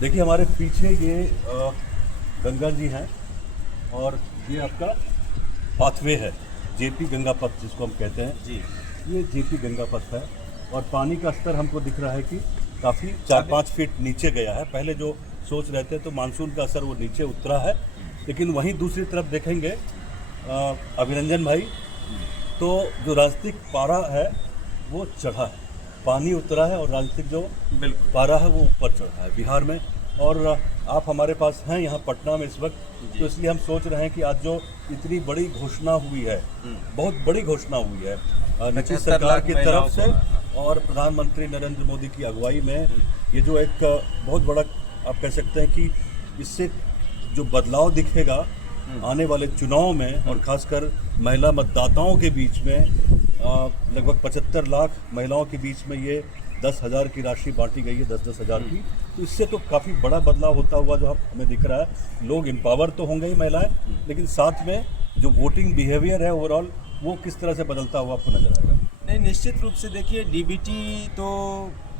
देखिए हमारे पीछे ये गंगा जी हैं और ये आपका पाथवे है, जेपी गंगा पथ जिसको हम कहते हैं जी। ये जेपी गंगा पथ है और पानी का स्तर हमको दिख रहा है कि काफ़ी 4-5 फीट नीचे गया है। पहले जो सोच रहे थे तो मानसून का असर वो नीचे उतरा है, लेकिन वहीं दूसरी तरफ देखेंगे अभिरंजन भाई, तो जो राजनीतिक पारा है वो चढ़ा है, पानी उतरा है और राजनीतिक जो बिल्कुल पारा है वो ऊपर चढ़ा है बिहार में। और आप हमारे पास हैं यहाँ पटना में इस वक्त, तो इसलिए हम सोच रहे हैं कि आज जो इतनी बड़ी घोषणा हुई है, बहुत बड़ी घोषणा हुई है नीतीश सरकार की तरफ से और प्रधानमंत्री नरेंद्र मोदी की अगुवाई में, ये जो एक बहुत बड़ा आप कह सकते हैं कि इससे जो बदलाव दिखेगा आने वाले चुनाव में और खासकर महिला मतदाताओं के बीच में, लगभग 75 लाख महिलाओं के बीच में ये 10,000 की राशि बांटी गई है, 10-10 हज़ार की। तो इससे तो काफ़ी बड़ा बदलाव होता हुआ जो हमें दिख रहा है। लोग एम्पावर तो होंगे ही महिलाएं, लेकिन साथ में जो वोटिंग बिहेवियर है ओवरऑल वो किस तरह से बदलता हुआ आपको नजर आएगा? नहीं, निश्चित रूप से देखिए, डीबीटी तो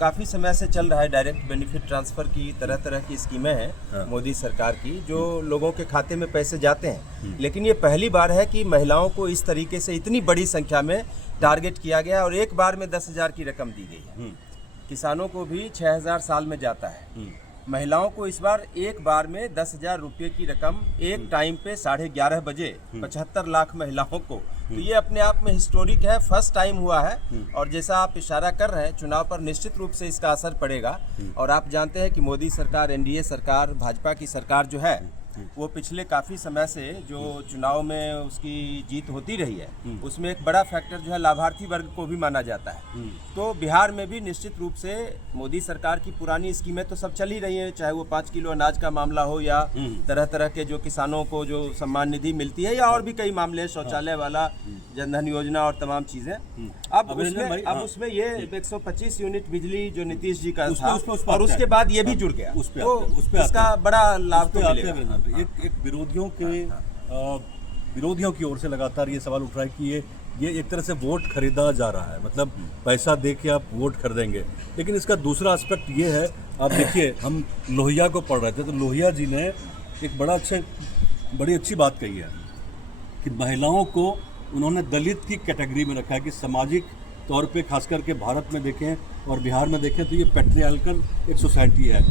काफ़ी समय से चल रहा है। डायरेक्ट बेनिफिट ट्रांसफ़र की तरह तरह की स्कीमें हैं मोदी सरकार की, जो लोगों के खाते में पैसे जाते हैं। लेकिन ये पहली बार है कि महिलाओं को इस तरीके से इतनी बड़ी संख्या में टारगेट किया गया और एक बार में 10,000 की रकम दी गई है। किसानों को भी 6,000 साल में जाता है। महिलाओं को इस बार एक बार में 10,000 रुपये की रकम एक टाइम पे 11:30 बजे 75 लाख महिलाओं को, तो ये अपने आप में हिस्टोरिक है, फर्स्ट टाइम हुआ है। और जैसा आप इशारा कर रहे हैं, चुनाव पर निश्चित रूप से इसका असर पड़ेगा। और आप जानते हैं कि मोदी सरकार, एनडीए सरकार, भाजपा की सरकार जो है, वो पिछले काफ़ी समय से जो चुनाव में उसकी जीत होती रही है, उसमें एक बड़ा फैक्टर जो है लाभार्थी वर्ग को भी माना जाता है। तो बिहार में भी निश्चित रूप से मोदी सरकार की पुरानी स्कीमें तो सब चल ही रही हैं, चाहे वो 5 किलो अनाज का मामला हो या तरह तरह के जो किसानों को जो सम्मान निधि मिलती है, या और भी कई मामले, शौचालय वाला, जनधन योजना और तमाम चीज़ें। अब उसमें ये 125 यूनिट बिजली जो नीतीश जी का था, और उसके बाद ये भी जुड़ गया, तो इसका बड़ा लाभ तो मिलेगा। एक विरोधियों की ओर से लगातार ये सवाल उठ रहा है कि ये एक तरह से वोट खरीदा जा रहा है, मतलब पैसा दे के आप वोट खरीदेंगे। लेकिन इसका दूसरा एस्पेक्ट ये है, आप देखिए, हम लोहिया को पढ़ रहे थे तो लोहिया जी ने एक बड़ी अच्छी बात कही है कि महिलाओं को उन्होंने दलित की कैटेगरी में रखा है कि सामाजिक तौर पे खास करके भारत में देखें और बिहार में देखें तो ये पैट्रियार्कल एक सोसाइटी है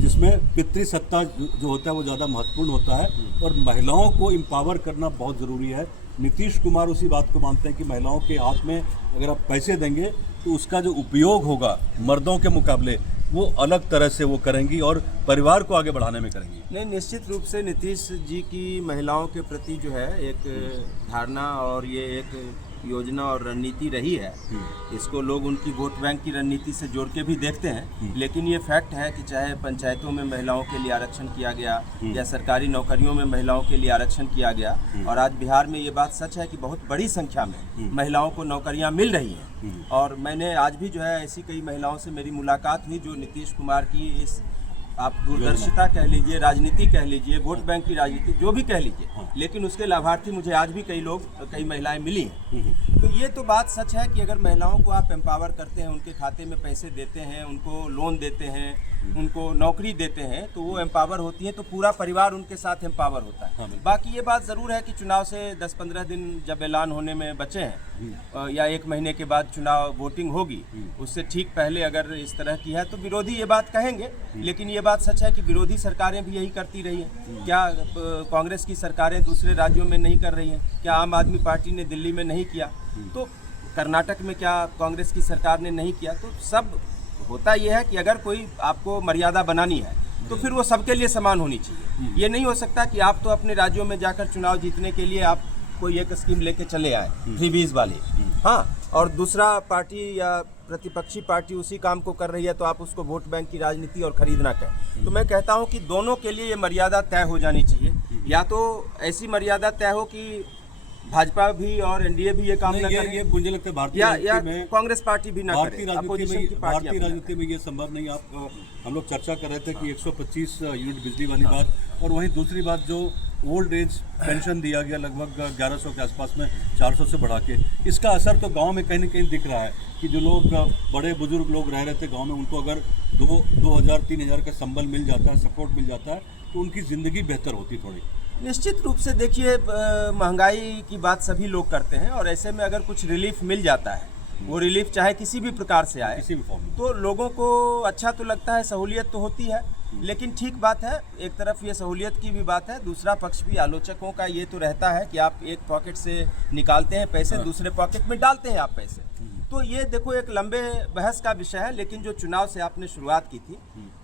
जिसमें पितृसत्ता जो होता है वो ज़्यादा महत्वपूर्ण होता है और महिलाओं को एम्पावर करना बहुत ज़रूरी है। नीतीश कुमार उसी बात को मानते हैं कि महिलाओं के हाथ में अगर आप पैसे देंगे तो उसका जो उपयोग होगा मर्दों के मुकाबले वो अलग तरह से वो करेंगी और परिवार को आगे बढ़ाने में करेंगी। नहीं, निश्चित रूप से नीतीश जी की महिलाओं के प्रति जो है एक धारणा और ये एक योजना और रणनीति रही है। इसको लोग उनकी वोट बैंक की रणनीति से जोड़ के भी देखते हैं। लेकिन ये फैक्ट है कि चाहे पंचायतों में महिलाओं के लिए आरक्षण किया गया या सरकारी नौकरियों में महिलाओं के लिए आरक्षण किया गया, और आज बिहार में ये बात सच है कि बहुत बड़ी संख्या में महिलाओं को नौकरियां मिल रही हैं। और मैंने आज भी जो है ऐसी कई महिलाओं से मेरी मुलाकात हुई जो नीतीश कुमार की इस, आप दूरदर्शिता कह लीजिए, राजनीति कह लीजिए, वोट बैंक की राजनीति, जो भी कह लीजिए, लेकिन उसके लाभार्थी मुझे आज भी कई महिलाएं मिली हैं। तो ये तो बात सच है कि अगर महिलाओं को आप एम्पावर करते हैं, उनके खाते में पैसे देते हैं, उनको लोन देते हैं, उनको नौकरी देते हैं, तो वो एम्पावर होती है, तो पूरा परिवार उनके साथ एम्पावर होता है। बाकी ये बात ज़रूर है कि चुनाव से 10-15 दिन जब ऐलान होने में बचे हैं या 1 महीने के बाद चुनाव वोटिंग होगी, उससे ठीक पहले अगर इस तरह की है तो विरोधी ये बात कहेंगे। लेकिन ये बात सच है कि विरोधी सरकारें भी यही करती रही हैं। क्या कांग्रेस की सरकारें दूसरे राज्यों में नहीं कर रही हैं? क्या आम आदमी पार्टी ने दिल्ली में नहीं किया? तो कर्नाटक में क्या कांग्रेस की सरकार ने नहीं किया? तो सब होता यह है कि अगर कोई आपको मर्यादा बनानी है तो फिर वो सबके लिए समान होनी चाहिए। ये नहीं हो सकता कि आप तो अपने राज्यों में जाकर चुनाव जीतने के लिए आप कोई एक स्कीम लेके चले आए फ्रीबीज वाली, हाँ, और दूसरा पार्टी या प्रतिपक्षी पार्टी उसी काम को कर रही है तो आप उसको वोट बैंक की राजनीति और खरीदना कहें। तो मैं कहता हूं कि दोनों के लिए ये मर्यादा तय हो जानी चाहिए। या तो ऐसी मर्यादा तय हो कि भाजपा भी और एनडीए भी ये काम न करें, ये मुझे लगता है भारतीय या कांग्रेस पार्टी भी ना करे, भारतीय राजनीति में ये संभव नहीं। आप हम लोग चर्चा कर रहे थे कि 125 यूनिट बिजली वाली बात, और वहीं दूसरी बात जो ओल्ड एज पेंशन दिया गया लगभग 1100 के आसपास में 400 से बढ़ा के, इसका असर तो गांव में कहीं ना कहीं दिख रहा है कि जो लोग बड़े बुजुर्ग लोग रह रहे थे गांव में, उनको अगर 2,000-3,000 का संबल मिल जाता है, सपोर्ट मिल जाता है, तो उनकी ज़िंदगी बेहतर होती थोड़ी। निश्चित रूप से देखिए, महंगाई की बात सभी लोग करते हैं और ऐसे में अगर कुछ रिलीफ मिल जाता है, वो रिलीफ चाहे किसी भी प्रकार से आए, किसी भी फॉर्म में, तो लोगों को अच्छा तो लगता है, सहूलियत तो होती है। लेकिन ठीक बात है, एक तरफ ये सहूलियत की भी बात है, दूसरा पक्ष भी आलोचकों का ये तो रहता है कि आप एक पॉकेट से निकालते हैं पैसे, दूसरे पॉकेट में डालते हैं आप पैसे। तो ये देखो एक लंबे बहस का विषय है, लेकिन जो चुनाव से आपने शुरुआत की थी,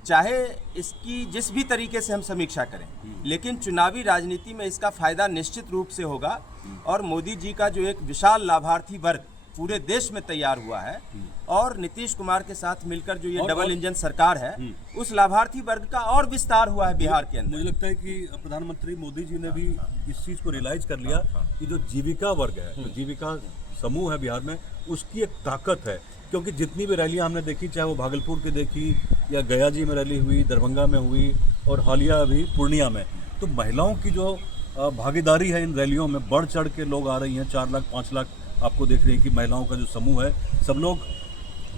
चाहे इसकी जिस भी तरीके से हम समीक्षा करें, लेकिन चुनावी राजनीति में इसका फायदा निश्चित रूप से होगा। और मोदी जी का जो एक विशाल लाभार्थी वर्ग पूरे देश में तैयार हुआ है, और नीतीश कुमार के साथ मिलकर जो ये डबल इंजन सरकार है, उस लाभार्थी वर्ग का और विस्तार हुआ है बिहार के अंदर। मुझे लगता है कि प्रधानमंत्री मोदी जी ने भी इस चीज़ को रियलाइज कर लिया कि जो जीविका वर्ग है, जो जीविका समूह है बिहार में, उसकी एक ताकत है। क्योंकि जितनी भी रैलियां हमने देखी, चाहे वो भागलपुर की देखी या गया जी में रैली हुई, दरभंगा में हुई और हालिया अभी पूर्णिया में, तो महिलाओं की जो भागीदारी है इन रैलियों में बढ़ चढ़ के लोग आ रही हैं। 4 लाख 5 लाख आपको देख रहे हैं कि महिलाओं का जो समूह है, सब लोग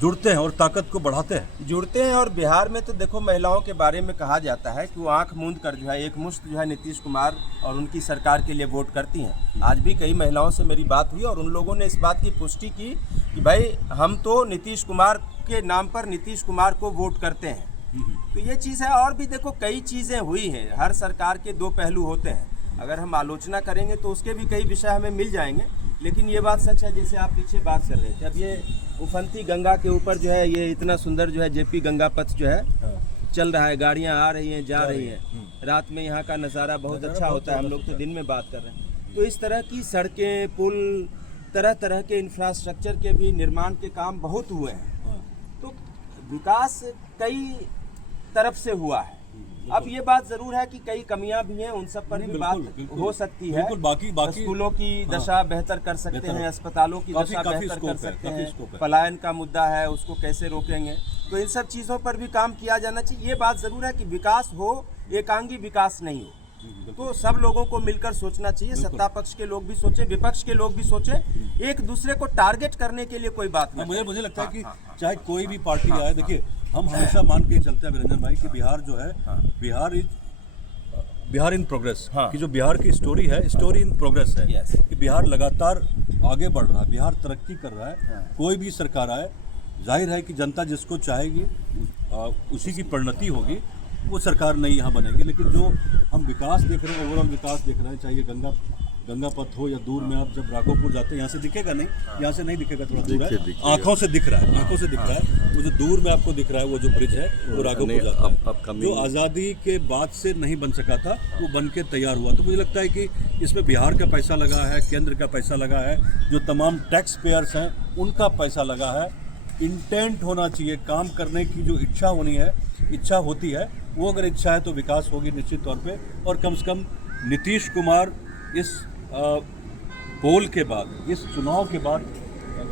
जुड़ते हैं और ताकत को बढ़ाते हैं, जुड़ते हैं। और बिहार में तो देखो, महिलाओं के बारे में कहा जाता है कि वो आंख मूंद कर जो है एक मुश्त जो है नीतीश कुमार और उनकी सरकार के लिए वोट करती हैं। आज भी कई महिलाओं से मेरी बात हुई और उन लोगों ने इस बात की पुष्टि की कि भाई हम तो नीतीश कुमार के नाम पर नीतीश कुमार को वोट करते हैं। तो ये चीज़ है। और भी देखो कई चीज़ें हुई हैं, हर सरकार के दो पहलू होते हैं। अगर हम आलोचना करेंगे तो उसके भी कई विषय हमें मिल जाएंगे, लेकिन ये बात सच है, जैसे आप पीछे बात कर रहे थे, अब ये उफनती गंगा के ऊपर जो है ये इतना सुंदर जो है जेपी गंगा पथ जो है चल रहा है, गाड़ियां आ रही हैं, जा रही हैं। रात में यहाँ का नज़ारा बहुत अच्छा होता है, हम लोग तो दिन में बात कर रहे हैं। तो इस तरह की सड़कें, पुल, तरह तरह के इंफ्रास्ट्रक्चर के भी निर्माण के काम बहुत हुए हैं। तो विकास कई तरफ से हुआ है। अब ये बात जरूर है कि कई कमियां भी हैं, उन सब पर भी बात हो सकती है। बाकी स्कूलों की दशा बेहतर कर सकते हैं, अस्पतालों की दशा बेहतर कर सकते हैं, पलायन का मुद्दा है उसको कैसे रोकेंगे, तो इन सब चीज़ों पर भी काम किया जाना चाहिए। ये बात जरूर है कि विकास हो, एकांगी विकास नहीं हो। तो सब लोगों को मिलकर सोचना चाहिए, सत्ता पक्ष के लोग भी सोचें, विपक्ष के लोग भी सोचें, एक दूसरे को टारगेट करने के लिए कोई बात नहीं। मुझे लगता है कि चाहे कोई भी पार्टी आए, देखिए हम हमेशा मान के चलते हैं निरंजन भाई कि बिहार जो है, बिहार इन प्रोग्रेस, कि जो बिहार की स्टोरी है, स्टोरी इन प्रोग्रेस है, कि बिहार लगातार आगे बढ़ रहा है, बिहार तरक्की कर रहा है। कोई भी सरकार आए, जाहिर है कि जनता जिसको चाहेगी उसी की परिणति होगी, वो सरकार नहीं यहाँ बनेगी। लेकिन जो हम विकास देख रहे हैं, ओवरऑल विकास देख रहे हैं, चाहे गंगा पथ हो या दूर में आप जब राघोपुर जाते हैं, यहाँ से दिखेगा नहीं, यहाँ से नहीं दिखेगा, थोड़ा दूर है, आंखों से दिख रहा है, आंखों से दिख रहा है। वो जो दूर में आपको दिख रहा है, वो जो ब्रिज है, वो राघोपुर जाता है, जो आज़ादी के बाद से नहीं बन सका था, वो बन के तैयार हुआ। तो मुझे लगता है कि इसमें बिहार का पैसा लगा है, केंद्र का पैसा लगा है, जो तमाम टैक्स पेयर्स हैं उनका पैसा लगा है। इंटेंट होना चाहिए, काम करने की जो इच्छा होती है, वो अगर इच्छा है तो विकास होगी निश्चित तौर पे। और कम से कम नीतीश कुमार इस पोल के बाद, इस चुनाव के बाद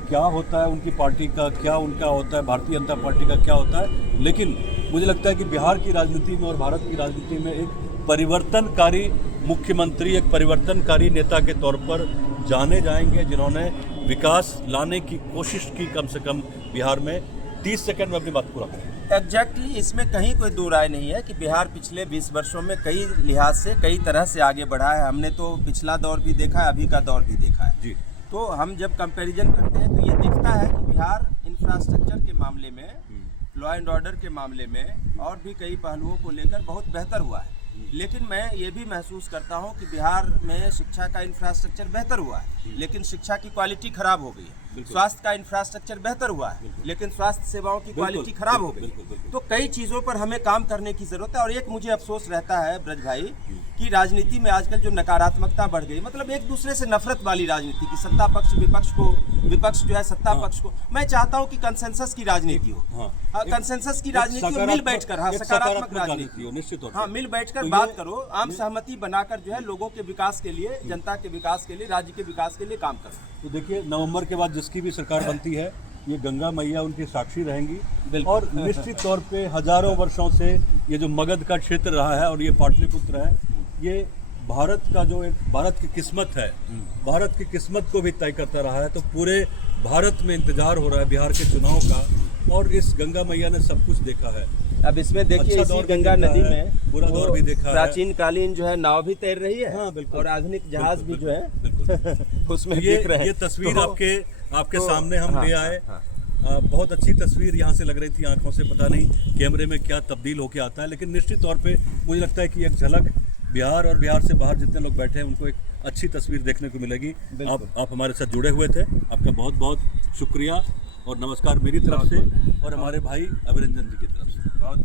क्या होता है उनकी पार्टी का, क्या उनका होता है, भारतीय जनता पार्टी का क्या होता है, लेकिन मुझे लगता है कि बिहार की राजनीति में और भारत की राजनीति में एक परिवर्तनकारी मुख्यमंत्री, एक परिवर्तनकारी नेता के तौर पर जाने जाएंगे, जिन्होंने विकास लाने की कोशिश की कम से कम बिहार में। 30 सेकंड में अपनी बात पूरा करें। एग्जैक्टली, इसमें कहीं कोई दो राय नहीं है कि बिहार पिछले 20 वर्षों में कई लिहाज से कई तरह से आगे बढ़ा है। हमने तो पिछला दौर भी देखा है, अभी का दौर भी देखा है जी। तो हम जब कंपैरिजन करते हैं तो ये दिखता है कि बिहार इंफ्रास्ट्रक्चर के मामले में, लॉ एंड ऑर्डर के मामले में और भी कई पहलुओं को लेकर बहुत बेहतर हुआ है। लेकिन मैं ये भी महसूस करता हूँ कि बिहार में शिक्षा का इंफ्रास्ट्रक्चर बेहतर हुआ है, लेकिन शिक्षा की क्वालिटी खराब हो गई है। स्वास्थ्य का इंफ्रास्ट्रक्चर बेहतर हुआ है, लेकिन स्वास्थ्य सेवाओं की क्वालिटी खराब हो गई। तो कई चीज़ों पर हमें काम करने की ज़रूरत है। और एक मुझे अफसोस रहता है ब्रज भाई कि राजनीति में आजकल जो नकारात्मकता बढ़ गई, मतलब एक दूसरे से नफरत वाली राजनीति की, सत्ता पक्ष विपक्ष को, विपक्ष जो है सत्ता पक्ष को। मैं चाहता हूँ कि कंसेंसस की राजनीति हो, कंसेंसस की राजनीति हो, मिल बैठकर, सकारात्मक राजनीति हो, निश्चित तौर हाँ, मिल बैठकर बात करो, आम सहमति बनाकर जो है लोगों के विकास के लिए, जनता के विकास के लिए, राज्य के विकास के लिए काम करो। तो देखिए, नवंबर के बाद जिसकी भी सरकार बनती है, ये गंगा मैया उनकी साक्षी रहेंगी। और निश्चित तौर पे हजारों वर्षों से ये जो मगध का क्षेत्र रहा है और ये पाटलिपुत्र है, ये भारत का जो एक भारत की किस्मत है, भारत की किस्मत को भी तय करता रहा है। तो पूरे भारत में इंतजार हो रहा है बिहार के चुनाव का, और इस गंगा मैया ने सब कुछ देखा है। अब इसमें देखिए अच्छा इसी दौर भी गंगा देखा नदी है, में बुरा दौर भी देखा है। प्राचीन कालीन जो है नाव भी तैर रही है। हाँ, बिल्कुल। और आधुनिक जहाज भी जो है बिल्कुल। उसमें ये दिख रहे हैं। ये तस्वीर तो- आपके तो- सामने हम हाँ, ले आए। हाँ, बहुत अच्छी तस्वीर यहाँ से लग रही थी आंखों से, पता नहीं कैमरे में क्या तब्दील होके आता है, लेकिन निश्चित तौर पे मुझे लगता है कि एक झलक बिहार और बिहार से बाहर जितने लोग बैठे हैं उनको एक अच्छी तस्वीर देखने को मिलेगी। आप हमारे साथ जुड़े हुए थे, आपका बहुत बहुत शुक्रिया और नमस्कार मेरी तरफ से और हमारे भाई अभिरंजन जी की तरफ से। बहुत